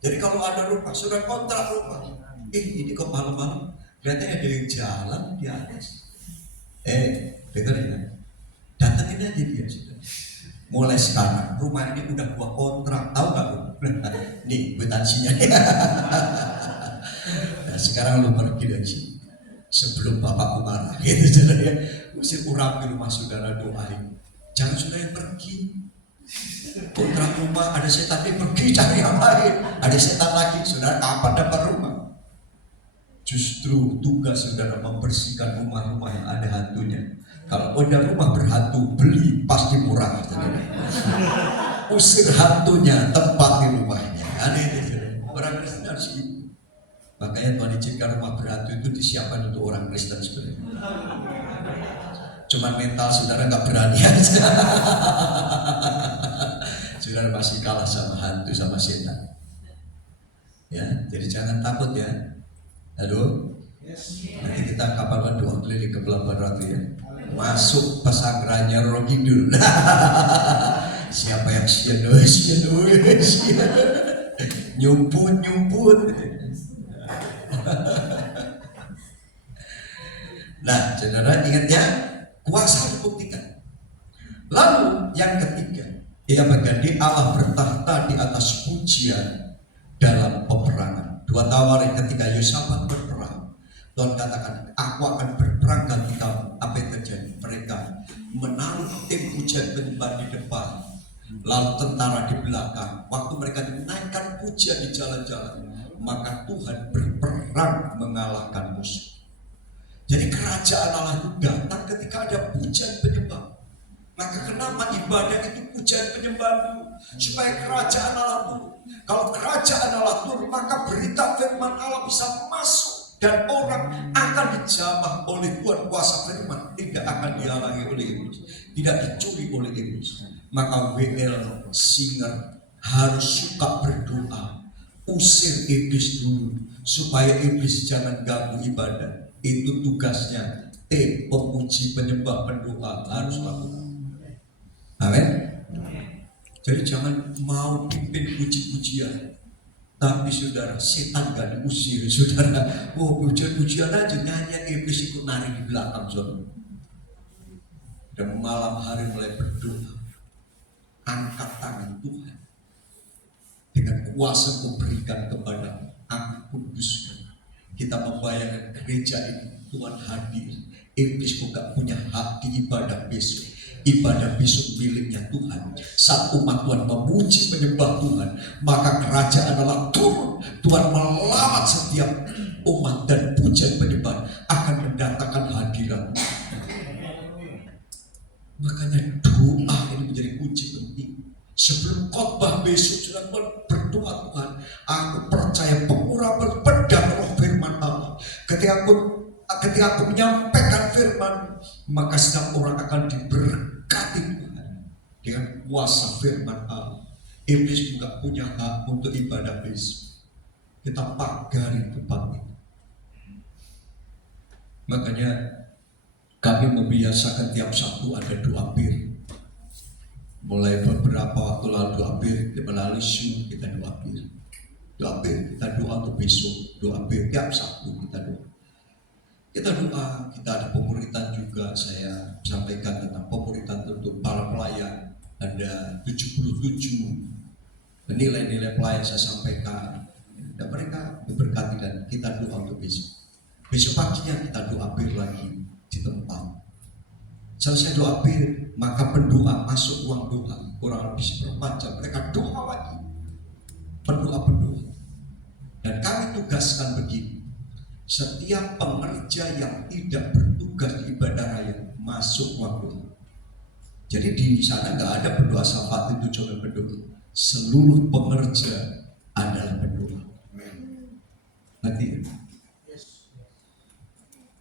Jadi kalau ada rumah, sudah kontrak rumah. Ini kok malam-malam kelihatannya ada yang jalan di atas. Dengerin ya. Datangin aja dia sudah. Mulai sekarang rumah ini udah gua kontrak, tahu gak lu? Nih kwitansinya. Nah, sekarang lu pergi dari sini sebelum bapakku marah, gitu saudara ya. Mesti urapi rumah saudara, doain. Jangan saudara yang pergi. Kontrak rumah, ada setan yang pergi cari yang lain. Ada setan lagi, saudara kapan dapat rumah? Justru tugas saudara membersihkan rumah-rumah yang ada hantunya. Kalau ada rumah berhantu, beli pasti murah. Usir hantunya, tempat di rumahnya. Orang Kristen harus gitu. Makanya Tuhan izinkan rumah berhantu itu disiapkan untuk orang Kristen sebenarnya. Cuman mental saudara nggak berani aja. Saudara masih kalah sama hantu, sama setan. Ya, jadi jangan takut ya. Halo. Nanti kita kapal doa keliling ke Pelabuhan Ratu ya. Masuk pesanggerannya Roh Kidul. Siapa yang sian. Nyumput. Nah, saudara ingat ya, kuasa dibuktikan. Lalu yang ketiga, ia berganti Allah bertahta di atas pujian dalam peperangan. 2 Tawarik ketika Yosafat berperang, Tuhan katakan, aku akan berperang ganti kamu. Apa yang terjadi? Mereka menaruh tim pujian penyembah di depan, lalu tentara di belakang. Waktu mereka dinaikkan pujian di jalan-jalan, maka Tuhan berperang mengalahkan musuh. Jadi kerajaan Allah itu datang ketika ada pujian penyembah. Maka kenapa ibadah itu pujian penyembah dulu? Supaya kerajaan Allah turun. Kalau kerajaan Allah turun, maka berita firman Allah bisa masuk. Dan orang akan dijamah oleh Tuhan, kuasa firman tidak akan dihalangi oleh iblis, tidak dicuri oleh iblis. Maka WL Singer harus suka berdoa, usir iblis dulu supaya iblis jangan ganggu ibadah. Itu tugasnya. Pemuji, penyembah, pendoa harus lakukan. Amin. Jadi jangan mau pimpin puji-pujian, tapi saudara, setan gak diusir, saudara. Pujian-pujian aja, nyanyi, iblis ikut nari di belakang, saudara. Dan malam hari mulai berdoa, angkat tangan Tuhan dengan kuasa memberikan kepada Aku kuduskan. Kita membayangkan gereja ini, Tuhan hadir. Iblis bukan punya hak di ibadah besok. Ibadah besok miliknya Tuhan. Saat umat Tuhan memuji menyembah Tuhan, maka kerajaan Allah turun. Tuhan melawat setiap umat, dan pujian penyembah akan mendatangkan hadirat. Makanya doa ini menjadi kunci penting. Sebelum khotbah besok sudah berdoa, Tuhan, aku percaya pengurapan pedang roh firman Allah. Ketika aku menyampaikan firman, maka setiap orang akan diberkati Tuhan dengan kuasa firman Allah. Iblis juga punya hak untuk ibadah besok. Kita pagari tempat itu. Makanya kami membiasakan tiap Sabtu ada doa bir. Mulai beberapa waktu lalu doa bir, melalui Zoom kita doa bir. Doa bir, kita doa untuk besok. Doa bir tiap Sabtu kita doa. Kita doa, kita ada pemuritan juga. Saya sampaikan tentang pemuritan untuk para pelayan. Ada 77 nilai-nilai pelayan saya sampaikan. Dan mereka diberkati, dan kita doa untuk besok. Besok paginya kita doa bir lagi di tempat. Selesai doa bir, maka pendoa masuk ruang doa kurang lebih seperempat jam. Mereka doa lagi, pendoa. Dan kami tugaskan begini: setiap pengerja yang tidak bertugas di ibadah raya masuk ruang doa. Jadi di sana nggak ada pendoa syafaat itu cuma pendoa. Seluruh pengerja adalah pendoa. Nanti.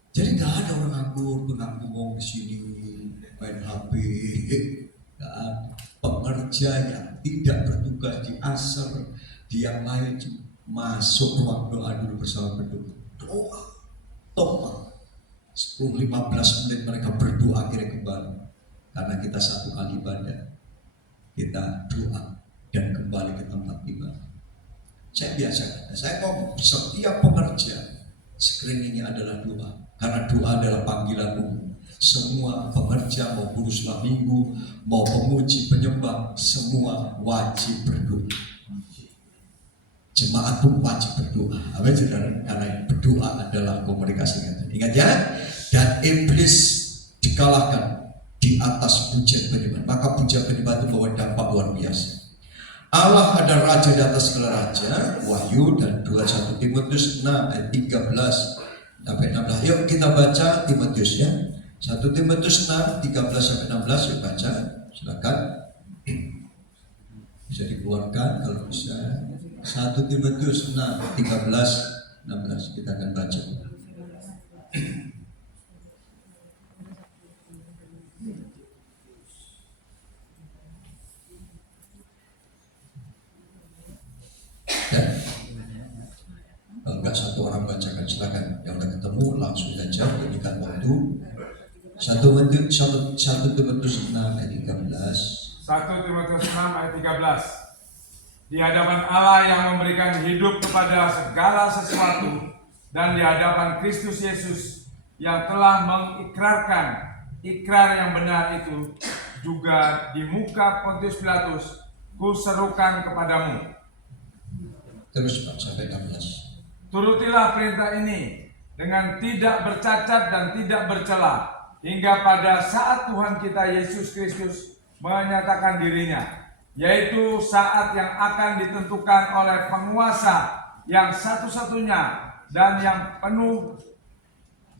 Jadi nggak ada orang nganggur mau ke sini main HP. Nggak ada. Pengerja yang tidak bertugas di asar, di yang lain masuk ruang doa dulu bersama berdoa. Doa, total 10-15 menit mereka berdoa, akhirnya kembali. Karena kita satu kali ibadah, kita doa dan kembali ke tempat ibadah. Saya biasa, saya ngomong setiap pengerja screeningnya adalah doa. Karena doa adalah panggilan umum. Semua pengerja, mau guru selama minggu, mau pemuji, penyembah, semua wajib berdoa. Jemaat pun wajib berdoa. Amin, saudara. Karena berdoa adalah komunikasi. Ingat ya. Dan iblis dikalahkan di atas pujian penyembah. Maka pujian penyembah itu bawa dampak luar biasa. Allah ada raja di atas segala raja. Wahyu dan 21 Timotius 6 ayat 13 sampai 16. Yuk kita baca Timotius ya. 1 Timotius 6 13 sampai 16, yuk baca. Silakan. Bisa dikeluarkan kalau bisa. 1 Timotius 6 13 16 kita akan baca. Ya. Kalau enggak satu orang bacakan, silakan. Yang udah ketemu langsung saja, berikan waktu. 1 Timotius 6 ayat 13. 1 Timotius 6 ayat 13. Di hadapan Allah yang memberikan hidup kepada segala sesuatu, dan di hadapan Kristus Yesus yang telah mengikrarkan ikrar yang benar itu, juga di muka Pontius Pilatus, kuserukan kepadamu. Terus Pak, sampai 16. Turutilah perintah ini dengan tidak bercacat dan tidak bercela, hingga pada saat Tuhan kita Yesus Kristus menyatakan dirinya, yaitu saat yang akan ditentukan oleh penguasa yang satu-satunya dan yang penuh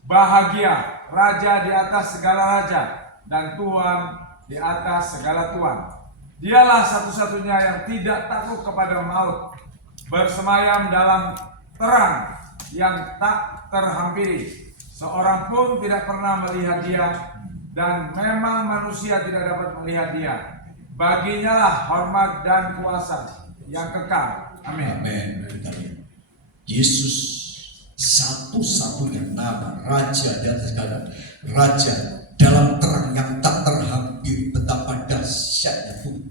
bahagia, Raja di atas segala raja, dan Tuhan di atas segala Tuhan. Dialah satu-satunya yang tidak takut kepada maut, bersemayam dalam terang yang tak terhampiri. Seorang pun tidak pernah melihat dia, dan memang manusia tidak dapat melihat dia. Baginya lah hormat dan kuasa yang kekal. Amin. Amin. Yesus satu-satunya nama Raja di atas segala Raja dalam terang yang tak terhampiri. Betapa dahsyatnya Tuhan.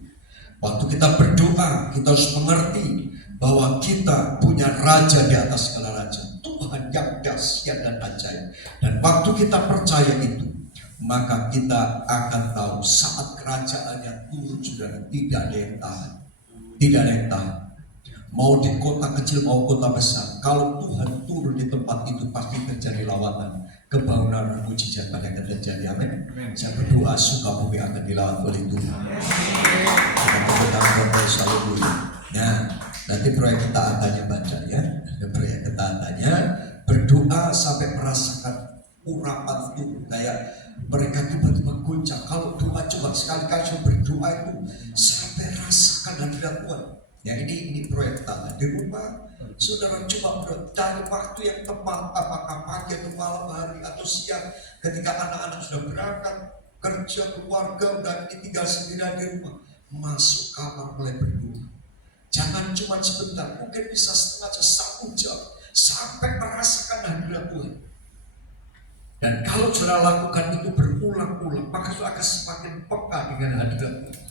Waktu kita berdoa, kita harus mengerti bahwa kita punya Raja di atas segala raja, Tuhan yang dahsyat dan ajaib. Dan waktu kita percaya itu, maka kita akan tahu saat kerajaannya turun, saudara, tidak ada yang tahan. Tidak ada yang tahan. Mau di kota kecil, mau kota besar, kalau Tuhan turun di tempat itu pasti terjadi lawatan, kebangunan, mujizat yang akan terjadi. Amin. Saya berdoa suka bumi akan dilawat oleh Tuhan. Nah, nanti proyek ketaatannya baca ya. Proyek ketaatannya berdoa sampai merasakan urapan itu, kayak mereka tiba-tiba goncang. Kalau doa, coba sekali-kali berdoa itu sampai rasakan hadirat Tuhan. Ya, ini proyek ketaatannya di rumah. Saudara coba cari waktu yang tepat, apakah pagi atau malam hari atau siang, ketika anak-anak sudah berangkat kerja, keluarga dan tinggal sendirian di rumah, masuk kamar mulai berdoa. Jangan cuma sebentar, mungkin bisa setengah jam, 1 jam, sampai merasakan hadirat Tuhan. Dan kalau saudara lakukan itu berulang-ulang, maka saudara akan semakin peka dengan hadirat Tuhan.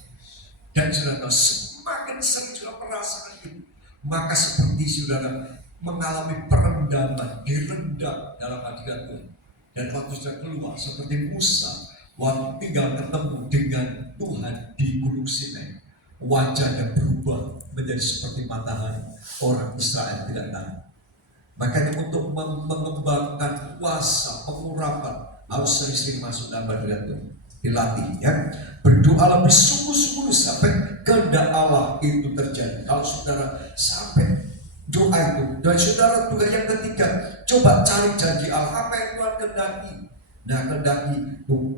Dan saudara tahu, semakin sering saudara merasakan itu, maka seperti saudara mengalami perendaman, direndam dalam hadirat Tuhan. Dan waktu saudara keluar seperti Musa, waktu tinggal ketemu dengan Tuhan di Gunung Sinai, wajahnya berubah menjadi seperti matahari. Orang Israel tidak tahu. Makanya untuk mengembangkan kuasa pengurapan harus sering-sering masuk dalam hadirat Tuhan. Dilatih ya. Berdoa lebih sungguh-sungguh sampai kehendak Allah itu terjadi. Kalau saudara sampai doa itu, dan saudara juga yang ketiga, coba cari janji Allah, apa yang Tuhan kehendaki. Nah, kehendaki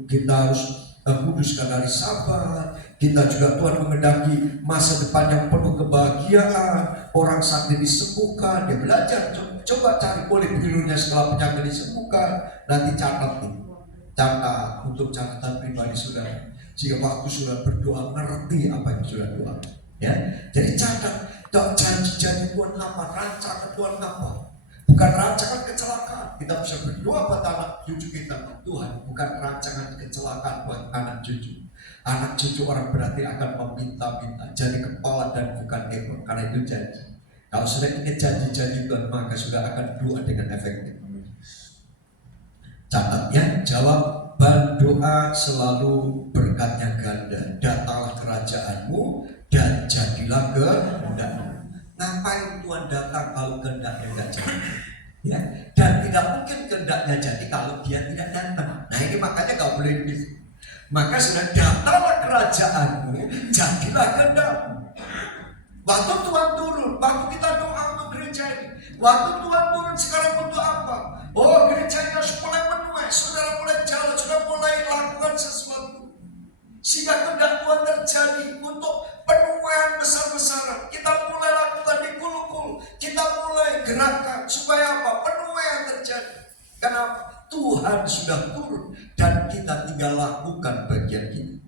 kita harus kuduskan hari Sabat. Kita juga Tuhan mengendaki masa depan yang penuh kebahagiaan, orang sakit disembuhkan, dia belajar. Coba cari boleh birunya setelah penyakit disembuhkan. Nanti catat untuk catatan pribadi saudara, jika waktu saudara berdoa ngerti apa yang saudara doa. Ya, jadi catat janji-janji Tuhan apa, rancangan Tuhan apa. Bukan rancangan kecelakaan. Kita bisa berdoa buat anak cucu kita, Tuhan bukan rancangan kecelakaan buat anak cucu. Anak cucu orang berarti akan meminta-minta jadi kepala dan bukan ekor, karena itu janji. Kalau sudah ingat janji-janji Tuhan, maka sudah akan doa dengan efektif. Catat ya, jawaban doa selalu berkatnya ganda. Datanglah kerajaanmu dan jadilah kehendakmu. Ngapain Tuhan datang kalau kehendaknya tidak jadi? Ya, dan tidak mungkin kehendaknya jadi kalau dia tidak datang. Nah, ini makanya gak boleh begitu. Maka sudah datanglah kerajaanmu, jadilah kehendakmu. Waktu Tuhan turun, waktu kita doa untuk gereja ini, waktu Tuhan turun sekarang untuk apa? Oh, gereja ini harus mulai menuai, saudara mulai jalan, sudah mulai lakukan sesuatu sehingga kehendak Tuhan terjadi untuk penuaian besar-besaran. Kita mulai lakukan di Kulukul, kita mulai gerakan supaya apa? Penuaian terjadi. Kenapa? Tuhan sudah turun dan kita tinggal lakukan bagian kita.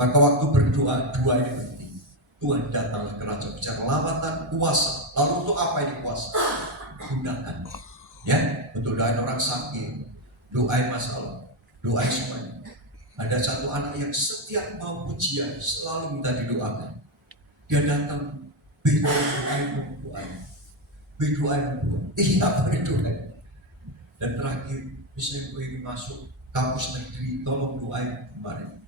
Maka waktu berdoa, doa ini penting. Tuhan datanglah kerajaan, bicara lawatan, kuasa. Lalu untuk apa ini kuasa? Gunakan. Ya, untuk doain orang sakit, doain masalah, doain semuanya. Ada satu anak yang setiap mau pujian selalu minta didoakan. Dia datang, berdoain, iya berdoain. Dan terakhir, misalnya gue ingin masuk kampus negeri, tolong doain kemarin.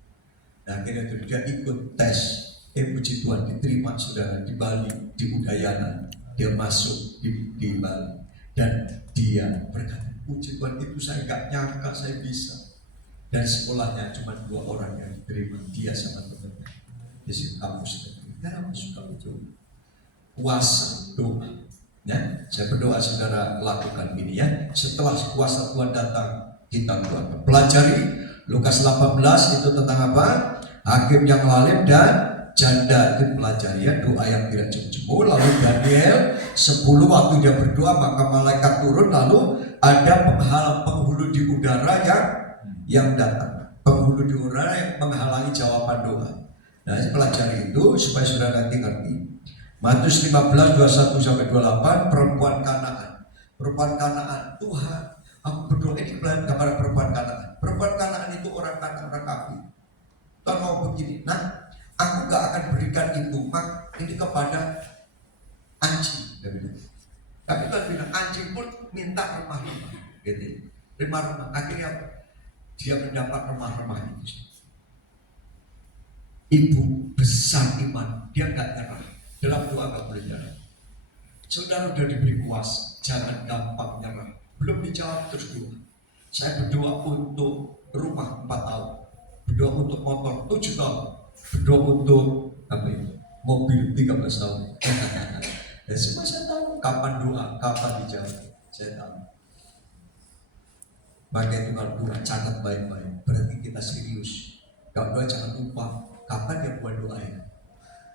Nah, akhirnya dia ikut tes. Puji Tuhan diterima saudara di Bali, di Udayana. Dia masuk di Bali. Dan dia berkata, puji Tuhan itu saya gak nyangka saya bisa. Dan sekolahnya cuma 2 orang yang diterima, dia sama temannya di kampus negeri. Kenapa suka betul? Kuasa doa. Ya, Saya berdoa saudara lakukan ini ya. Setelah kuasa Tuhan datang, kita keluarkan. Pelajari Lukas 18 itu tentang apa? Hakim yang lalim dan janda, itu pelajari ya, doa yang tidak jemu-jemu. Lalu Daniel 10 waktu dia berdoa maka malaikat turun, lalu ada penghulu di udara yang datang. Penghulu di udara yang menghalangi jawaban doa. Nah, pelajari itu supaya saudara nanti ngerti. Matius 15 21-28, perempuan Kanaan. Perempuan Kanaan, Tuhan, aku berdoa ini gambar perempuan Kanaan. Perempuan Kanaan itu orang Kanaan, orang kafir. Tuhan mau begini, nah, aku gak akan berikan itu, mak ini kepada anjing. Tapi Tuhan bilang anjing pun minta remah-remah, gitu. Remah-remah. Akhirnya dia mendapat remah-remah itu. Ibu besar iman, dia gak nyerah. Dalam doa gak boleh nyerah. Saudara udah diberi kuasa, jangan gampang nyerah. Belum dijawab terus doa. Saya berdoa untuk rumah 4 tahun, berdoa untuk motor 7 tahun, berdoa untuk mobil 13 tahun. Dan semua saya tahu kapan doa, kapan dijawab. Saya tahu. Maka itu kalau doa catat baik-baik, berarti kita serius. Kalau doa jangan lupa kapan dia buat doa ya.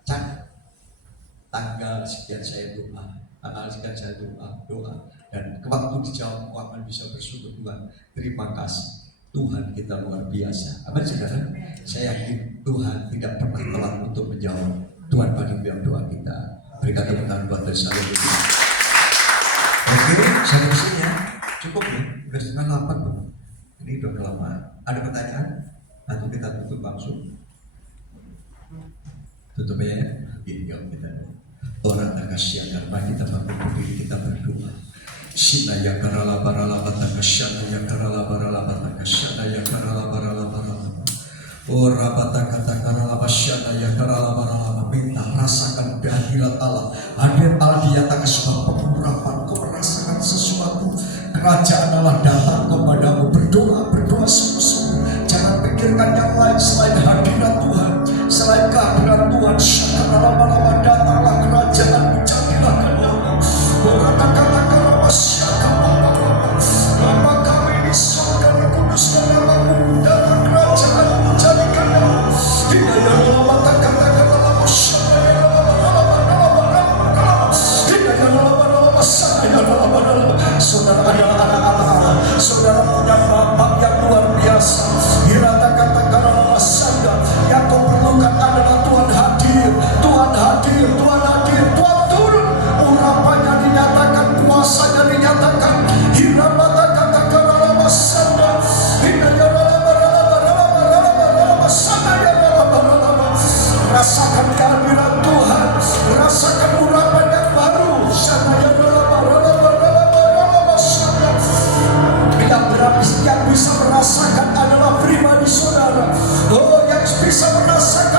Catat. Tanggal sekian saya doa, tanggal sekian saya doa, dan waktu dijawab aku akan bisa bersyukur Tuhan. Terima kasih Tuhan, kita luar biasa. Apa saudara? Saya yakin Tuhan tidak pernah telat untuk menjawab. Tuhan paling biar doa kita. Berikan tepuk tangan buat saya. Oke, sampai sini ya. Cukup ya, udah 7:30 belum? Ini udah kelamaan. Ada pertanyaan? Atau kita tutup langsung? Tutup ya. Iya, kita orang takasya karena kita berdiri, kita berdoa. Sina ya karala barala batasyana ya karala barala batasyana ya karala barala barala. Ora batakata karala basyana ya karala barala. Minta rasakan kehadiran Allah. Hadir Allah di atas sebab pengurapan. Kau merasakan sesuatu. Kerajaan Allah datang kepadamu. Berdoa sungguh-sungguh. Jangan pikirkan yang lain selain hadirat Tuhan. Selain kehadiran Tuhan, syakaralah datanglah kerajaan, jadilah kehendak-Mu. Kata-kata masyarakat, Bapa kami di surga dikuduskan nama-Mu, dalam kerajaan-Mu jadikan nama. Hidayahlah kata-kata saudara adalah anak-anak Allah. Saudara punya Bapak yang luar biasa. Hirata-kata-kata yang kau perlukan adalah Tuhan hadir, Tuhan hadir, Tuhan hadir, Tuhan turun. Urapannya dinyatakan, kuasanya dinyatakan. Rasakan kehadiran Tuhan, rasakan urapan yang baru. Yang bisa merasakan adalah pribadi saudara. Oh, yang bisa merasakan